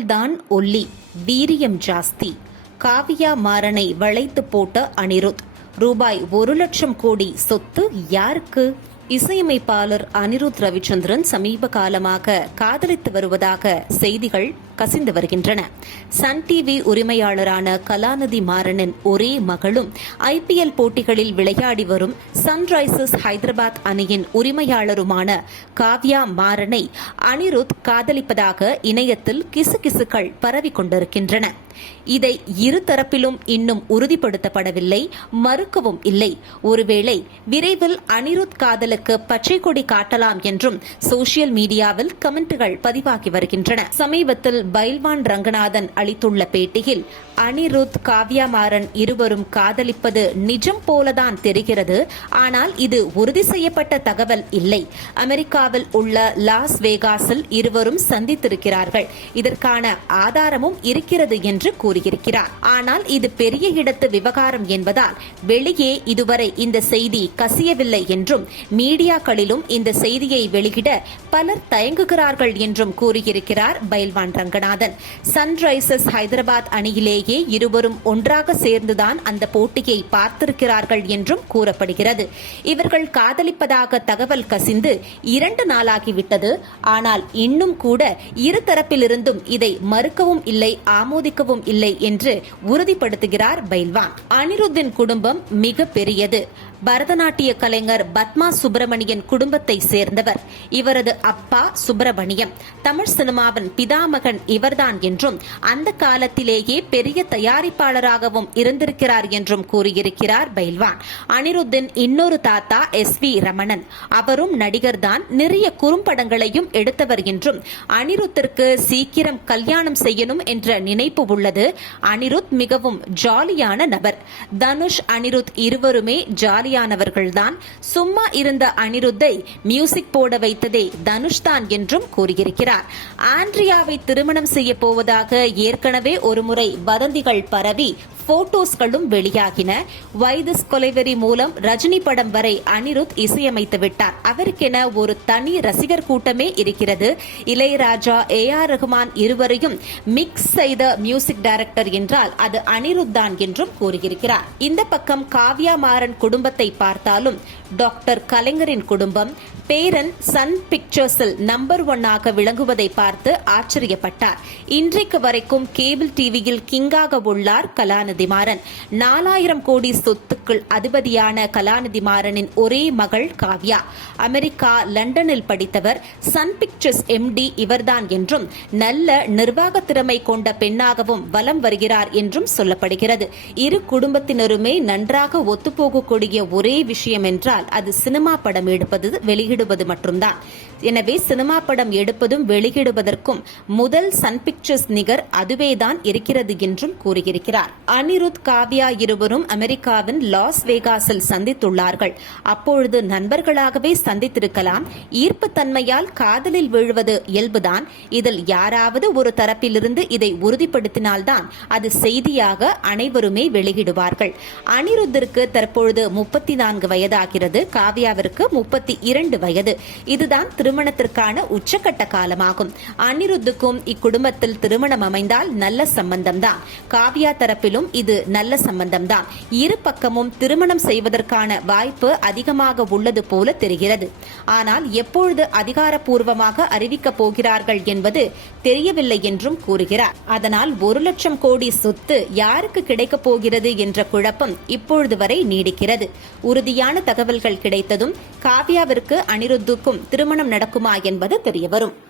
அவள்தான் ஒல்லி வீரியம் ஜாஸ்தி. காவியா மாறனை வளைத்து போட்ட அனிருத். ரூபாய் ஒரு லட்சம் கோடி சொத்து யாருக்கு? இசையமைப்பாளர் அனிருத் ரவிச்சந்திரன் சமீப காலமாக காதலித்து வருவதாக செய்திகள் கசிந்து வருகின்றன. சன் டிவி உரிமையாளரான கலாநிதி மாறனின் ஒரே மகளும் ஐபிஎல் போட்டிகளில் விளையாடி வரும் சன்ரைசர்ஸ் ஹைதராபாத் அணியின் உரிமையாளருமான காவ்யா மாறனை அனிருத் காதலிப்பதாக இணையத்தில் கிசுகிசுக்கள் பரவிக் கொண்டிருக்கின்றன. இதை இருதரப்பிலும் இன்னும் உறுதிப்படுத்தப்படவில்லை மறுக்கவும் இல்லை. ஒருவேளை விரைவில் அனிருத் காதலுக்கு பச்சை கொடி காட்டலாம் என்றும் சோசியல் மீடியாவில் கமெண்ட்டுகள் பதிவாகி வருகின்றன. சமீபத்தில் பைல்வான் ரங்கநாதன் அளித்துள்ள பேட்டியில் அனிருத் காவ்யா மாறன் இருவரும் காதலிப்பது நிஜம் போலதான் தெரிகிறது. ஆனால் இது உறுதி செய்யப்பட்ட தகவல் இல்லை. அமெரிக்காவில் உள்ள லாஸ் வேகாஸில் இருவரும் சந்தித்திருக்கிறார்கள். இதற்கான ஆதாரமும் இருக்கிறது என்று கூறியிருக்கிறார். ஆனால் இது பெரிய இடத்து விவகாரம் என்பதால் வெளியே இதுவரை இந்த செய்தி கசியவில்லை என்றும் மீடியாக்களிலும் இந்த செய்தியை வெளியிட பலர் தயங்குகிறார்கள் என்றும் கூறியிருக்கிறார் பைல்வான் ரங்கன் ரங்கநாதன் சன்ரைசர்ஸ் ஹைதராபாத் அணியிலேயே இருவரும் ஒன்றாக சேர்ந்துதான் அந்த போட்டியை பார்த்திருக்கிறார்கள் என்றும் கூறப்படுகிறது. இவர்கள் காதலிப்பதாக தகவல் கசிந்து இரண்டு நாளாகிவிட்டது. ஆனால் இன்னும் கூட இருதரப்பிலிருந்தும் இதை மறுக்கவும் இல்லை ஆமோதிக்கவும் இல்லை என்று உறுதிப்படுத்துகிறார் பைல்வான். அனிருத்தின் குடும்பம் மிக பெரியது. பரதநாட்டிய கலைஞர் பத்மா சுப்பிரமணியன் குடும்பத்தை சேர்ந்தவர். இவரது அப்பா சுப்பிரமணியம். தமிழ் சினிமாவின் பிதாமகன் இவர்தான் என்றும் அந்த காலத்திலேயே பெரிய தயாரிப்பாளராகவும் இருந்திருக்கிறார் என்றும் கூறியிருக்கிறார் பைல்வான். அனிருத்தின் இன்னொரு தாத்தா எஸ் வி ரமணன். அவரும் நடிகர் தான் நிறைய குறும்படங்களையும் எடுத்தவர் என்றும் அனிருத்திற்கு சீக்கிரம் கல்யாணம் செய்யணும் என்ற நினைப்பு உள்ளது. அனிருத் மிகவும் ஜாலியான நபர். தனுஷ் அனிருத் இருவருமே ஜாலியானவர்கள்தான். சும்மா இருந்த அனிருத்தை மியூசிக் போட வைத்ததே தனுஷ் தான் என்றும் கூறியிருக்கிறார். ஆண்ட்ரியாவை திருமணம் செய்ய போவதாக ஏற்கனவே ஒருமுறை வதந்திகள் பரவி போட்டோஸ்களும் வெளியாகின. வைதஸ் கொலைவெறி மூலம் ரஜினி படம் வரை அனிருத் இசையமைத்து விட்டார் அவருக்கென ஒரு தனி ரசிகர் கூட்டமே இருக்கிறது. இளையராஜா ஏ ஆர் ரகுமான் இருவரையும் மிக்ஸ் செய்த மியூசிக் டைரக்டர் என்றால் அது அனிருத் தான் என்றும் கூறியிருக்கிறார். இந்த பக்கம் காவ்யா மாறன் குடும்பத்தை பார்த்தாலும் டாக்டர் கலைஞரின் குடும்பம் பேரன் சன் பிக்சர்ஸில் நம்பர் ஒன்னாக விளங்குவதை பார்த்து ஆச்சரியப்பட்டார். இன்றைக்கு வரைக்கும் கேபிள் டிவியில் கிங்காக உள்ளார் கலாநிதி. மாறன் நாலாயிரம் கோடி சொத்துக்கள் அதிபதியான கலாநிதி மாறனின் ஒரே மகள் காவ்யா. அமெரிக்கா லண்டனில் படித்தவர் சன் பிக்சர்ஸ் எம்டி இவர்தான் என்றும் நல்ல நிர்வாக திறமை கொண்ட பெண்ணாகவும் வலம் வருகிறார் என்றும் சொல்லப்படுகிறது. இரு குடும்பத்தினருமே நன்றாக ஒத்துப்போகக்கூடிய ஒரே விஷயம் என்றால் அது சினிமா படம் எடுப்பது வெளியிடுவது மட்டும்தான். எனவே சினிமா படம் எடுப்பதும் வெளியிடுவதற்கும் முதல் சன் பிக்சர்ஸ் நிகர் அதுவேதான் இருக்கிறது என்றும் கூறியிருக்கிறார். அனிருத் காவ்யா இருவரும் அமெரிக்காவின் லாஸ் வேகாஸில் சந்தித்துள்ளார்கள். அப்பொழுது நண்பர்களாகவே சந்தித்திருக்கலாம். ஈர்ப்பு தன்மையால் காதலில் வீழ்வது இயல்புதான். இதில் யாராவது ஒரு தரப்பிலிருந்து இதை உறுதிப்படுத்தினால்தான் அது செய்தியாக அனைவருமே வெளியிடுவார்கள். அனிருத்திற்கு தற்பொழுது முப்பத்தி நான்கு வயதாகிறது. காவ்யாவிற்கு முப்பத்தி இரண்டு வயது. இதுதான் திருமணத்திற்கான உச்சக்கட்ட காலமாகும். அனிருத்துக்கும் இக்குடும்பத்தில் திருமணம் அமைந்தால் நல்ல சம்பந்தம்தான். காவ்யா தரப்பிலும் இது நல்ல சம்பந்தம்தான். இரு பக்கமும் திருமணம் செய்வதற்கான வாய்ப்பு அதிகமாக உள்ளது போல தெரிகிறது. ஆனால் எப்பொழுது அதிகாரப்பூர்வமாக அறிவிக்கப் போகிறார்கள் என்பது தெரியவில்லை என்றும் கூறுகிறார். அதனால் ஒரு லட்சம் கோடி சொத்து யாருக்கு கிடைக்கப் போகிறது என்ற குழப்பம் இப்பொழுது வரை நீடிக்கிறது. உறுதியான தகவல்கள் கிடைத்ததும் காவ்யாவிற்கு அனிருத்துக்கும் திருமணம் நடக்குமா என்பது தெரியவரும்.